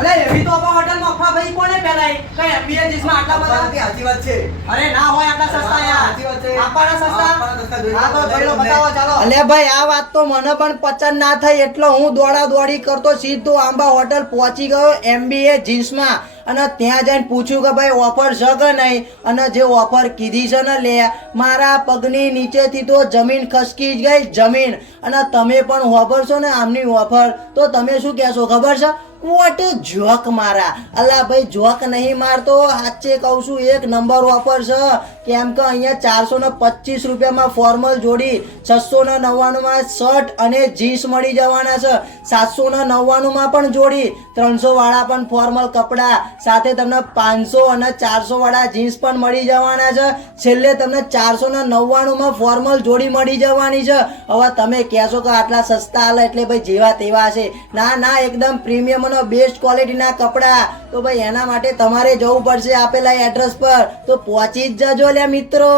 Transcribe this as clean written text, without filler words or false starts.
અરે એવી તો આપા હોટલ માં અફા ભાઈ કોને પેલાય કઈ એમબીએ જીસમાં આટલા બધા સાચી વાત છે. અરે ના હોય આટલા સસ્તા યાર સાચી વાત છે. આપવાના સસ્તા હા તો જોઈ લો બતાવો ચાલો અલે ભાઈ આ વાત તો મને પણ પસંદ ના થઈ એટલે હું દોડા દોડી કરતો સીધો આંબા હોટલ પહોંચી ગયો એમબીએ જીન્સમાં અને ત્યાં જઈને પૂછ્યું કે ભાઈ ઓફર છે કે નહીં અને જે ઓફર કીધી છે ને લે મારા પગની નીચેથી તો જમીન ખસકી જ ગઈ જમીન અને તમે પણ વાપરશો ને આમની ઓફર તો તમે શું કહેશો ખબર છે વોટ જોક મારા અલા ભાઈ જોક નહીં મારતો સાચે કહું છું એક નંબર ઓફર છે કેમ કે અહીંયા 425 રૂપિયામાં ફોર્મલ જોડી 699 માં શર્ટ અને જીન્સ મળી જવાના છે 799 માં પણ જોડી 300 વાળા પણ ફોર્મલ કપડા સાથે તમને 500 અને 400 વાળા જીન્સ પણ મળી જવાના છે છેલ્લે તમને 499 માં ફોર્મલ જોડી મળી જવાની છે હવે તમે કહેશો કે આટલા સસ્તા આલે એટલે ભાઈ જેવા તેવા છે ના ના એકદમ પ્રીમિયમ અને બેસ્ટ ક્વોલિટીના કપડા તો ભાઈ એના માટે તમારે જવું પડશે આપેલા એડ્રેસ પર તો પહોંચી જ જજો લે મિત્રો।